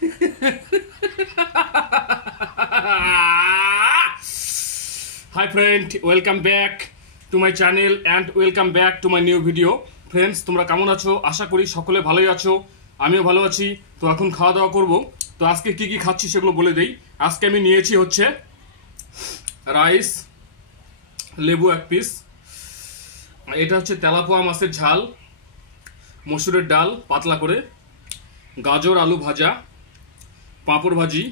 Hi friend, welcome back to my channel and welcome back to my new video. Friends, তোমরা কেমন আছো? আশা করি সকলে ভালোই আছো। আমিও ভালো আছি। তো এখন খাওয়া দাওয়া করব। তো আজকে কি কি খাচ্ছি সেগুলো বলে দেই। আজকে আমি নিয়েছি হচ্ছে রাইস, লেবু এক পিস, এটা হচ্ছে তেলাপোয়া মাছের ঝাল, মসুরের ডাল পাতলা করে, গাজর আলু ভাজা, পাঁপড় ভাজি,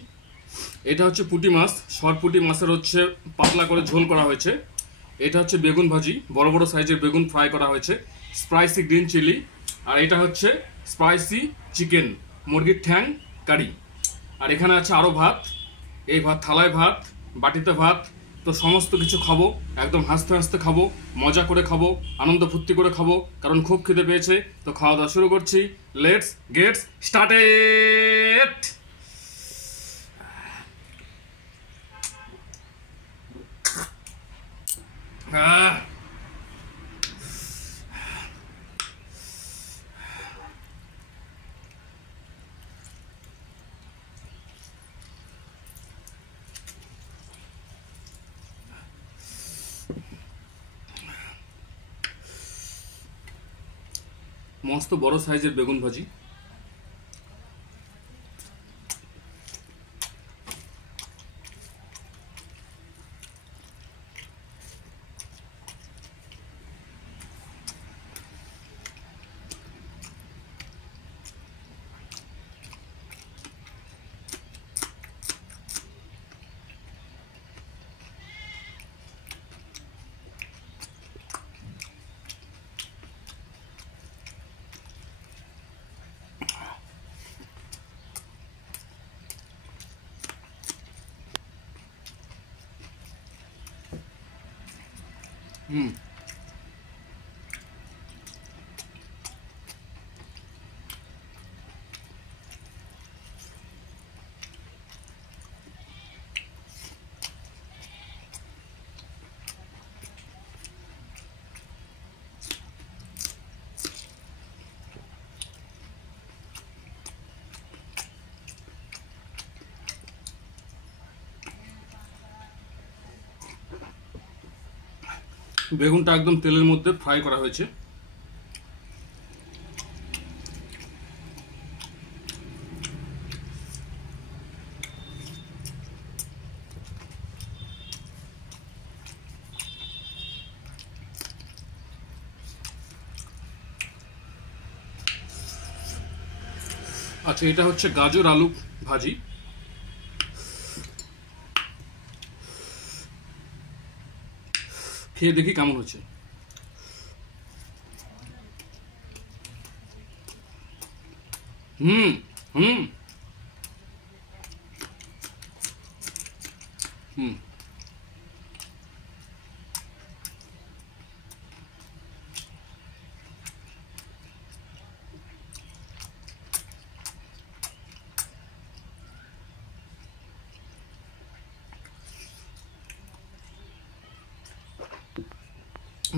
এটা হচ্ছে পুঁটি মাছ, সরপুঁটি মাছের হচ্ছে পাতলা করে ঝোল করা হয়েছে, এটা হচ্ছে বেগুন ভাজি, বড় বড় সাইজের বেগুন ফ্রাই করা হয়েছে, স্পাইসি গ্রিন চিলি, আর এটা হচ্ছে স্পাইসি চিকেন, মুরগির ঠ্যাং কারি। আর এখানে আছে আরও ভাত, এই ভাত থালায় ভাত, বাটিতে ভাত। তো সমস্ত কিছু খাবো, একদম হাসতে হাসতে খাবো, মজা করে খাবো, আনন্দ ফুর্তি করে খাবো, কারণ খুব খিদে পেয়েছে। তো খাওয়া দাওয়া শুরু করছি। Let's get started. মস্ত বড় সাইজের বেগুন ভাজি। বেগুনটা একদম তেলের মধ্যে ফ্রাই করা হয়েছে। আচ্ছা, এটা হচ্ছে গাজর আলু ভাজি। খেয়ে দেখি কেমন হচ্ছে। হুম হুম হুম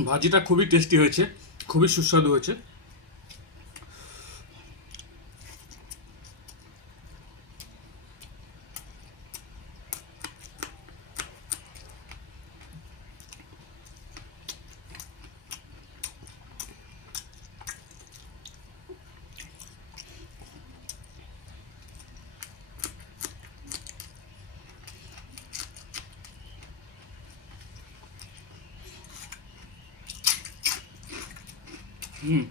ভাজিটা খুবই টেস্টি হয়েছে, খুবই সুস্বাদু হয়েছে। হুম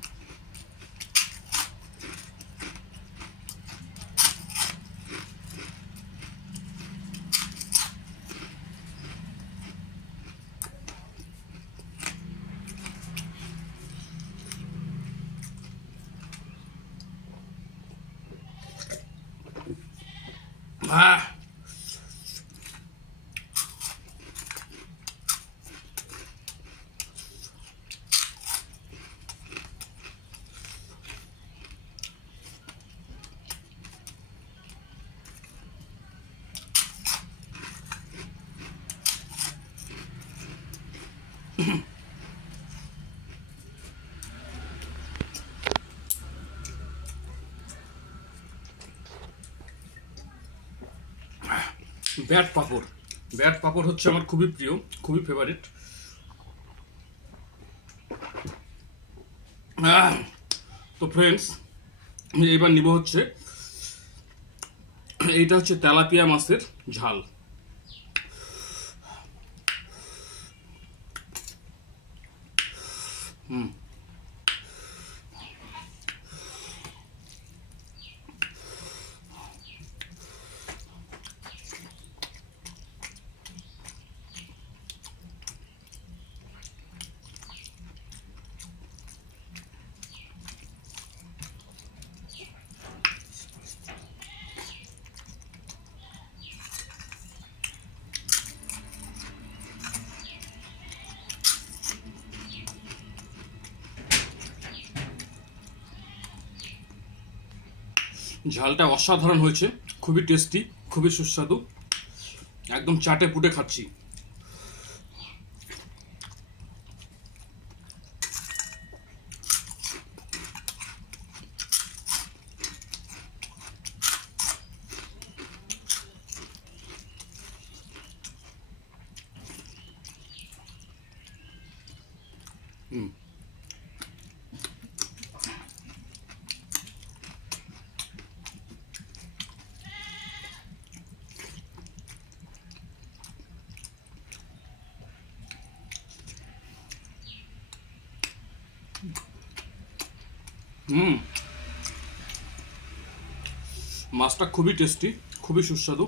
আহ ব্যাট পাঁপড়। ব্যাট পাঁপড় হচ্ছে আমার খুবই প্রিয়, খুবই ফেভারিট। তো ফ্রেন্ডস, এইবার নিব হচ্ছে, এইটা হচ্ছে তেলাপিয়া মাছের ঝাল। ঝালটা অসাধারণ হয়েছে, খুবই টেস্টি, খুবই সুস্বাদু, একদম চাটে পুটে খাচ্ছি। মাছটা খুবই টেস্টি, খুবই সুস্বাদু।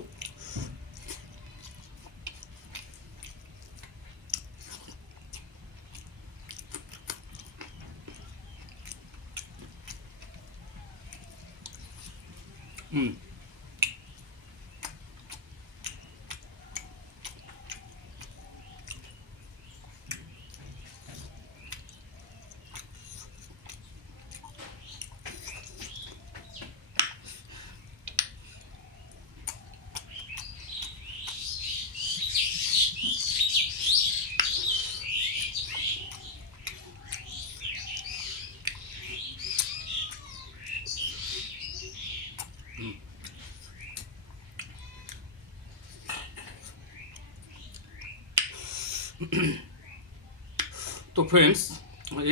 তো ফ্রেন্ডস,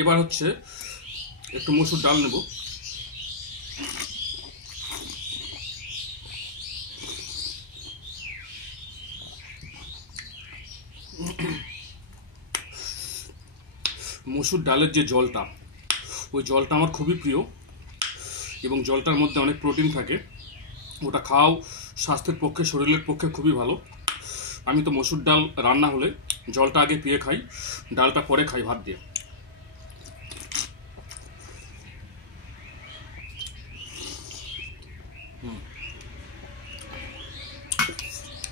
এবার হচ্ছে একটু মসুর ডাল নেব। মসুর ডালের যে জলটা, ওই জলটা আমার খুবই প্রিয়, এবং জলটার মধ্যে অনেক প্রোটিন থাকে। ওটা খাও স্বাস্থ্যের পক্ষে, শরীরের পক্ষে খুবই ভালো। আমি তো মসুর ডাল রান্না হলে জলটা আগে পিয়ে খাই, ডালটা পরে খাই ভাত দিয়ে।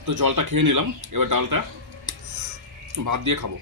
তো জলটা খেয়ে নিলাম, এবার ডালটা ভাত দিয়ে খাবো।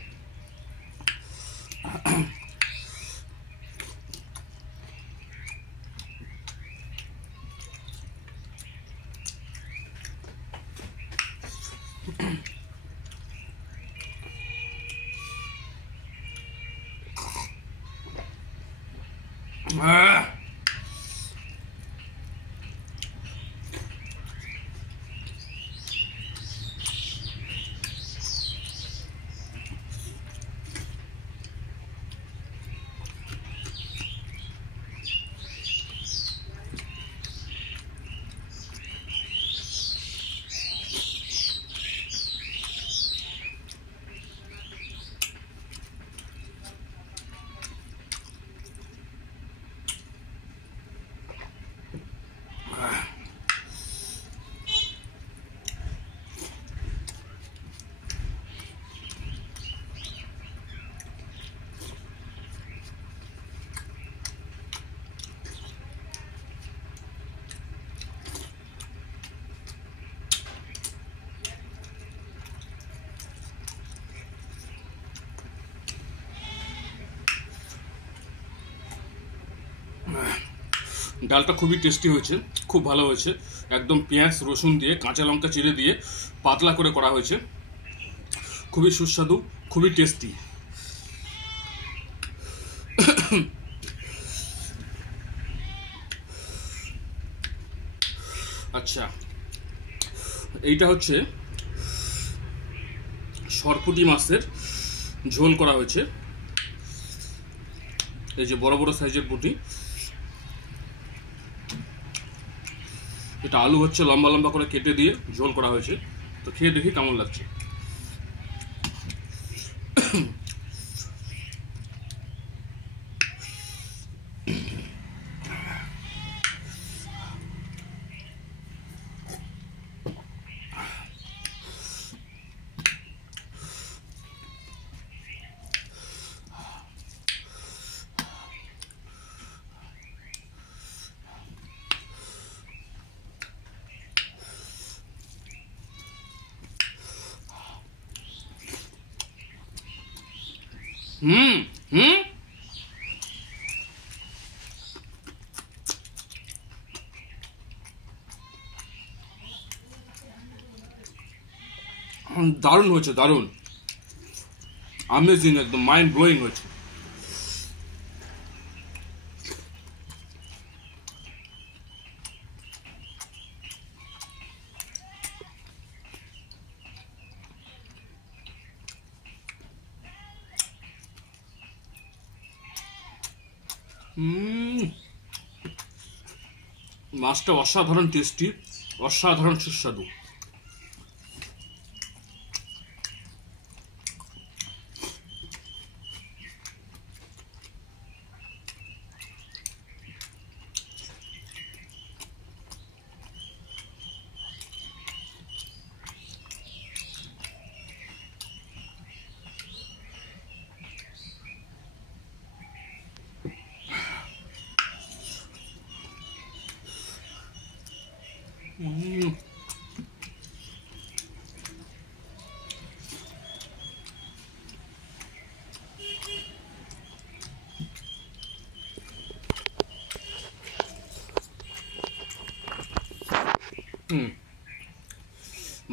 ডালটা খুবই টেস্টি হয়েছে, খুব ভালো হয়েছে। একদম পেঁয়াজ রসুন দিয়ে, কাঁচা লঙ্কা চিড়ে দিয়ে পাতলা করে করা হয়েছে, খুবই সুস্বাদু, খুবই টেস্টি। আচ্ছা, এইটা হচ্ছে সরপুঁটি মাছের ঝোল করা হয়েছে। এই যে বড় বড় সাইজের পুঁটি, এটা আলু হচ্ছে লম্বা লম্বা করে কেটে দিয়ে ঝোল করা হয়েছে। তো খেয়ে দেখি কেমন লাগছে। হুম হুম দারুণ হয়েছে, দারুণ, আমেজিং, একদম মাইন্ড ব্লোয়িং হয়েছে। মাছটা অসাধারণ টেস্টি, অসাধারণ সুস্বাদু।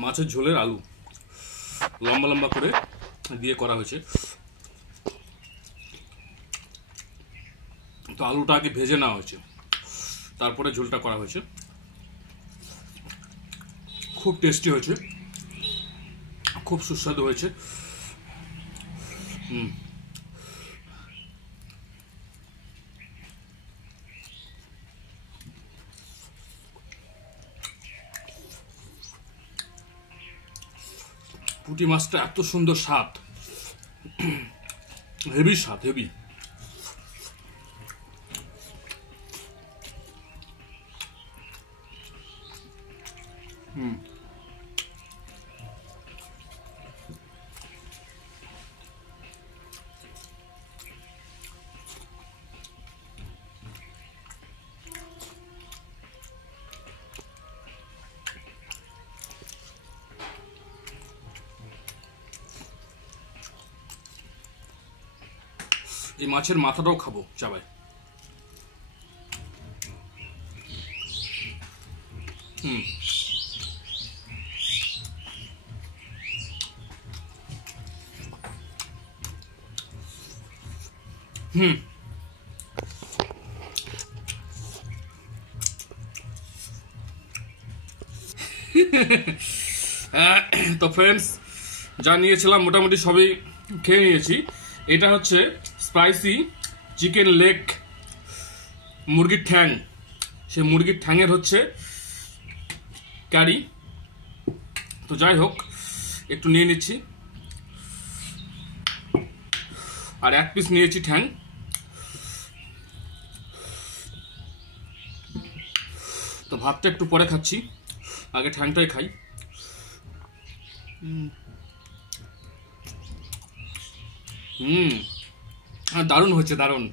মাছের ঝোলের আলু লম্বা লম্বা করে দিয়ে করা হয়েছে। তো আলুটা আগে ভেজে নেওয়া হয়েছে, তারপরে ঝোলটা করা হয়েছে। খুব টেস্টি হয়েছে, খুব সুস্বাদু হয়েছে। পুঁটি মাছটা এত সুন্দর স্বাদ, হেভি স্বাদ, হেভি। এই মাছের মাথাটাও খাবো চাবাই। তো ফ্রেন্ডস, যা নিয়েছিলাম মোটামুটি সবই খেয়ে নিয়েছি। এটা হচ্ছে স্পাইসি চিকেন লেগ, মুরগির ঠ্যাং। সে মুরগির ঠ্যাংয়ের হচ্ছে কারি। তো যাই হোক, একটু নিয়ে নিচ্ছি, আর এক পিস নিয়েছি ঠ্যাং। তো ভাতটা একটু পরে খাচ্ছি, আগে ঠ্যাংটাই খাই। দারুণ হচ্ছে, দারুণ।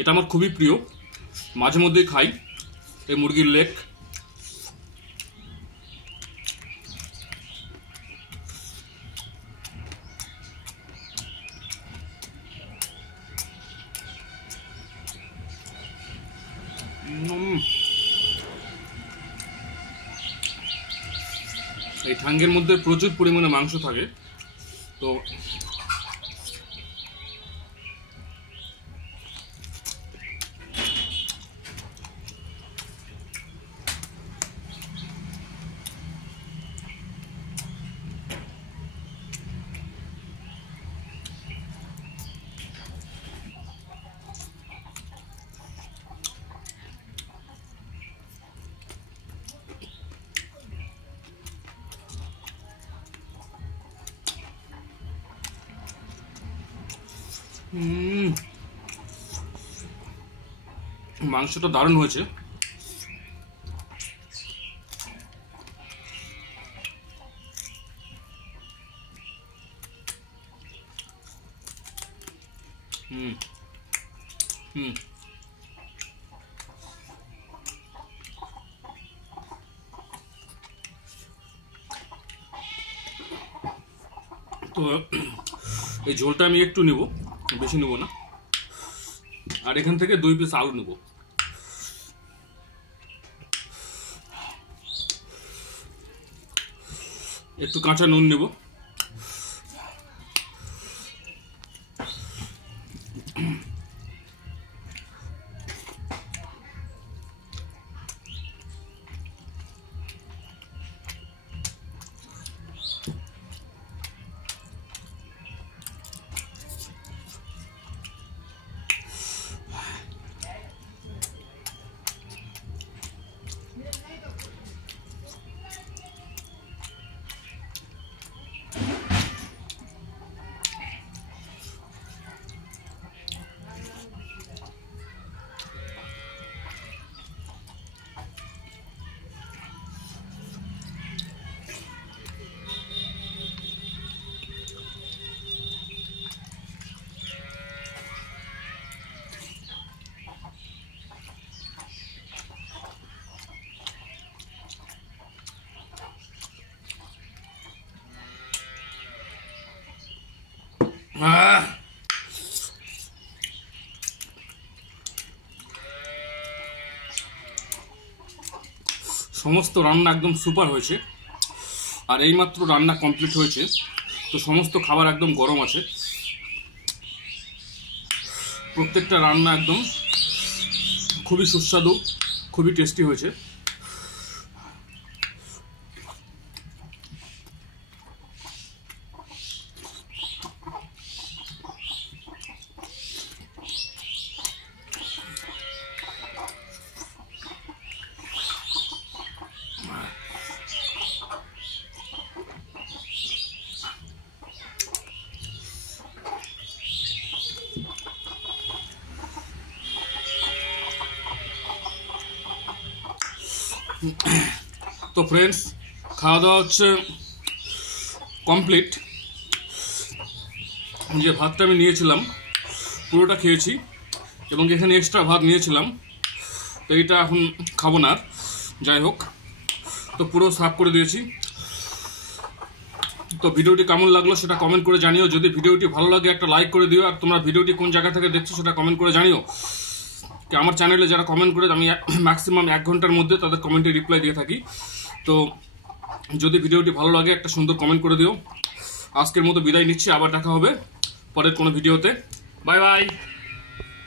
এটা আমার খুবই প্রিয়, মাঝে মধ্যেই খাই এই মুরগির লেগ। এই ঠ্যাঙ্গের মধ্যে প্রচুর পরিমাণে মাংস থাকে, তো মাংসটা দারুণ হয়েছে। তো এই ঝোলটা আমি একটু নেব, বেশি নেব না। আর এখান থেকে 2 পিস আলু নেব। একটু কাঁচা নুন নেব। সমস্ত রান্না একদম সুপার হয়েছে। আর এইমাত্র রান্না কমপ্লিট হয়েছে, তো সমস্ত খাবার একদম গরম আছে। প্রত্যেকটা রান্না একদম খুবই সুস্বাদু, খুবই টেস্টি হয়েছে। তো ফ্রেন্ডস, খাওয়া দাওয়া হচ্ছে কমপ্লিট। যে ভাতটা আমি নিয়েছিলাম পুরোটা খেয়েছি, এবং এখানে এক্সট্রা ভাত নিয়েছিলাম, তো এটা এখন খাবো না। যাই হোক, তো পুরো সাফ করে দিয়েছি। তো ভিডিওটি কেমন লাগলো সেটা কমেন্ট করে জানিও। যদি ভিডিওটি ভালো লাগে একটা লাইক করে দিও। আর তোমরা ভিডিওটি কোন জায়গা থেকে দেখছো সেটা কমেন্ট করে জানিও। আমার চ্যানেলে যারা কমেন্ট করে, আমি ম্যাক্সিমাম 1 ঘন্টার মধ্যে তাদের কমেন্টে রিপ্লাই দিয়ে থাকি। তো যদি ভিডিওটি ভালো লাগে একটা সুন্দর কমেন্ট করে দিও। আজকের মতো বিদায় নিচ্ছি, আবার দেখা হবে পরের কোনো ভিডিওতে। Bye bye.